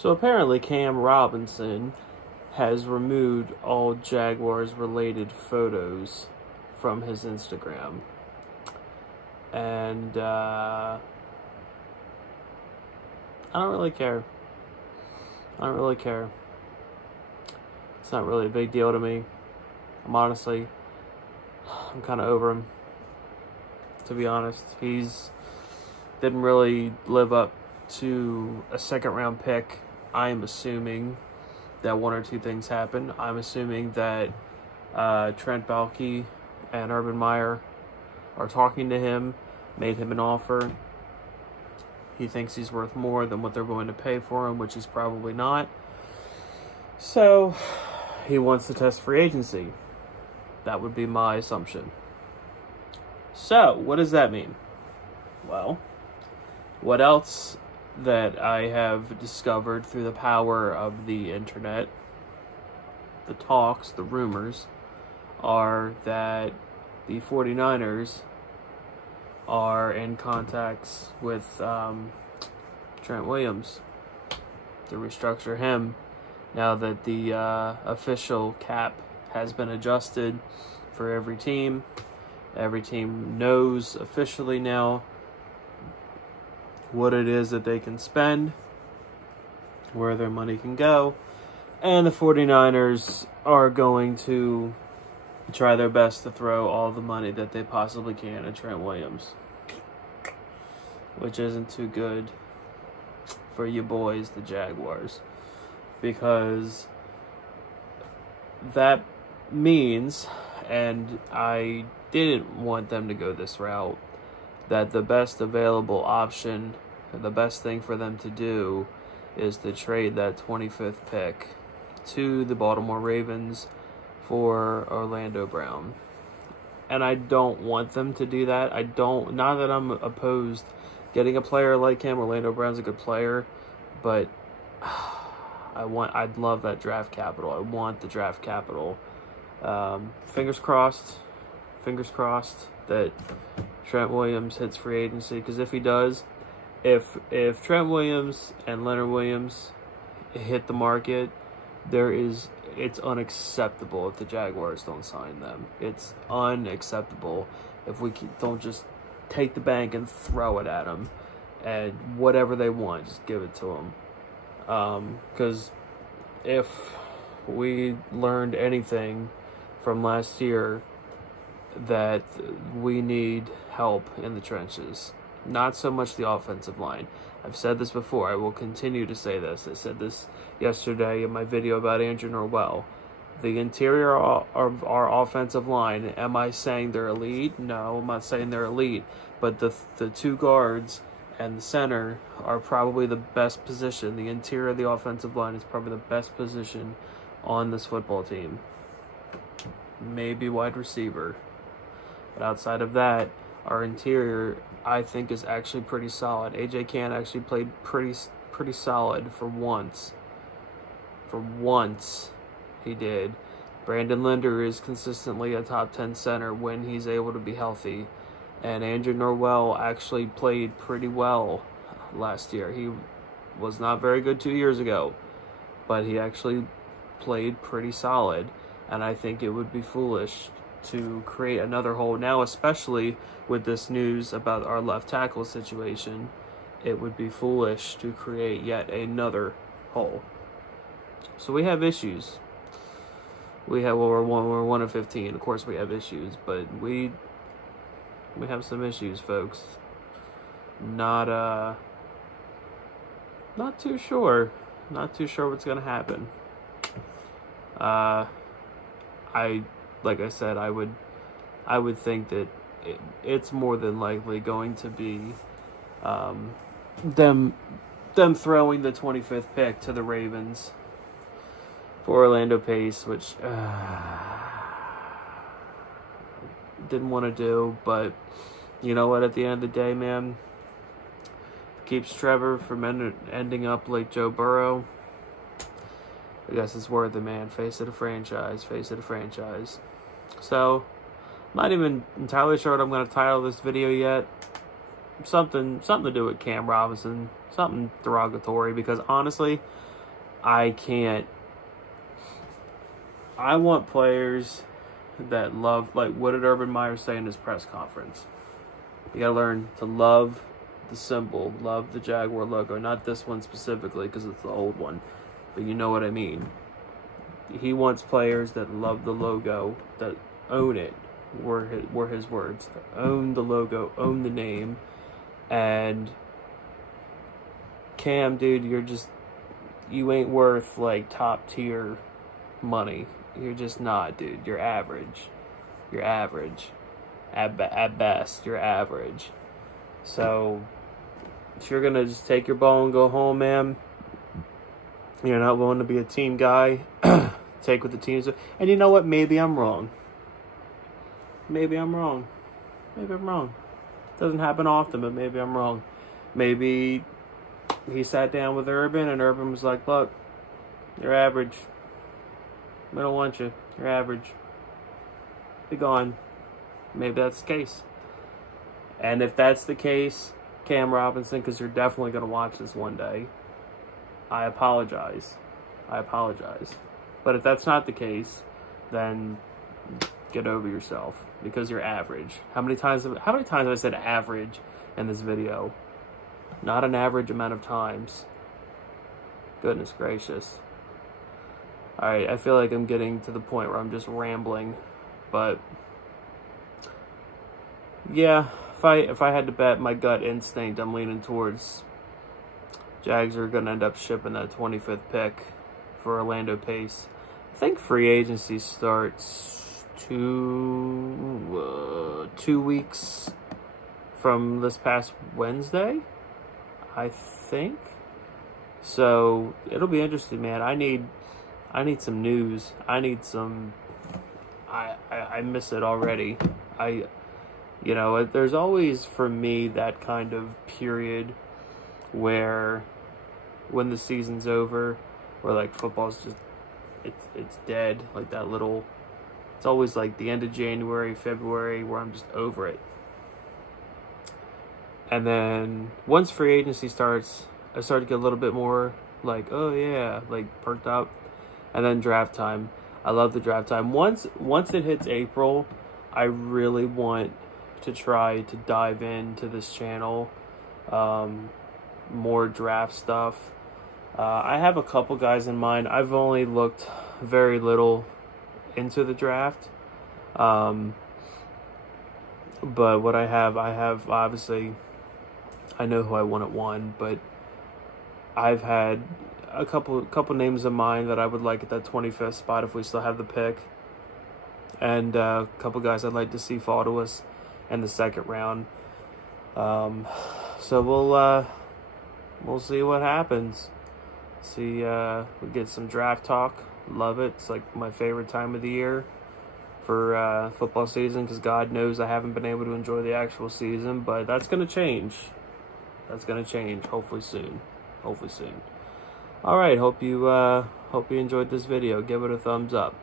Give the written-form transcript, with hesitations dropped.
So apparently Cam Robinson has removed all Jaguars related photos from his Instagram. And I don't really care. I don't really care. It's not really a big deal to me. I'm kind of over him, to be honest. He's didn't really live up to a second-round pick. I'm assuming that one or two things happened. I'm assuming that Trent Baalke and Urban Meyer are talking to him, made him an offer. He thinks he's worth more than what they're willing to pay for him, which he's probably not. So he wants to test free agency. That would be my assumption. So what does that mean? Well, what else that I have discovered through the power of the internet, the talks, the rumors, are that the 49ers are in contacts with Trent Williams to restructure him now that the official cap has been adjusted for every team. Every team knows officially now what it is that they can spend, where their money can go, and the 49ers are going to try their best to throw all the money that they possibly can at Trent Williams, which isn't too good for you boys, the Jaguars, because that means, and I didn't want them to go this route, that the best available option, the best thing for them to do, is to trade that 25th pick to the Baltimore Ravens for Orlando Brown. And I don't want them to do that. Not that I'm opposed getting a player like him. Orlando Brown's a good player, but I'd love that draft capital. I want the draft capital. Fingers crossed that Trent Williams hits free agency, because if he does, if Trent Williams and Leonard Williams hit the market, it's unacceptable if the Jaguars don't sign them. It's unacceptable if we don't just take the bank and throw it at them, and whatever they want, just give it to them. Because if we learned anything from last year, that we need help in the trenches, not so much the offensive line. I've said this before. I will continue to say this. I said this yesterday in my video about Andrew Norwell. The interior of our offensive line, am I saying they're elite? No, I'm not saying they're elite. But the two guards and the center are probably the best position. The interior of the offensive line is probably the best position on this football team. Maybe wide receiver. But outside of that, our interior, I think, is actually pretty solid. AJ Cann actually played pretty solid for once. For once, he did. Brandon Linder is consistently a top 10 center when he's able to be healthy. And Andrew Norwell actually played pretty well last year. He was not very good 2 years ago, but he actually played pretty solid. And I think it would be foolish to create another hole now, especially with this news about our left tackle situation. It would be foolish to create yet another hole. So we have issues. We're 1 of 15. Of course we have issues, but we have some issues, folks. Not too sure. Not too sure what's gonna happen. Like I said, I would think that it's more than likely going to be them throwing the 25th pick to the Ravens for Orlando Pace, which didn't want to do, but you know what, at the end of the day, man, keeps Trevor from ending up like Joe Burrow. I guess it's worth it, man. Face of the franchise. So, I'm not even entirely sure what I'm going to title this video yet. Something to do with Cam Robinson. Something derogatory, because honestly, I can't. I want players that love, like, what did Urban Meyer say in his press conference? You gotta learn to love the symbol, love the Jaguar logo. Not this one specifically because it's the old one, but you know what I mean. He wants players that love the logo, that own it, were his words. Own the logo, own the name. And Cam, dude, you ain't worth like top tier money. You're just not, dude. You're average. You're average. At best, you're average. So if you're gonna just take your ball and go home, man, you're not willing to be a team guy. Take what the team's doing. And you know what? Maybe I'm wrong. Maybe I'm wrong. Maybe I'm wrong. Doesn't happen often, but maybe I'm wrong. Maybe he sat down with Urban, and Urban was like, look, you're average. We don't want you. You're average. Be gone. Maybe that's the case. And if that's the case, Cam Robinson, because you're definitely going to watch this one day, I apologize. I apologize. But if that's not the case, then get over yourself, because you're average. How many times have I said average in this video? Not an average amount of times. Goodness gracious. Alright, I feel like I'm getting to the point where I'm just rambling, but yeah, if I had to bet my gut instinct, I'm leaning towards Jags are going to end up shipping that 25th pick for Orlando Pace. I think free agency starts 2 weeks from this past Wednesday, I think. So it'll be interesting, man. I need some news. I need some. I miss it already. You know, there's always for me that kind of period where when the season's over, where like football's just it's dead. Like that little. It's always like the end of January, February, where I'm just over it. And then once free agency starts, I start to get a little bit more like, oh yeah, like perked up. And then draft time. I love the draft time. Once it hits April, I really want to try to dive into this channel. More draft stuff. I have a couple guys in mind. I've only looked very little into the draft. But what I have obviously, I know who I want at 1, but I've had a couple names in mind that I would like at that 25th spot if we still have the pick, and a couple guys I'd like to see fall to us in the second round. So we'll see what happens. We get some draft talk. Love it. It's like my favorite time of the year for football season, because God knows I haven't been able to enjoy the actual season, but that's gonna change. That's gonna change. Hopefully soon. Hopefully soon. All right. Hope you enjoyed this video. Give it a thumbs up.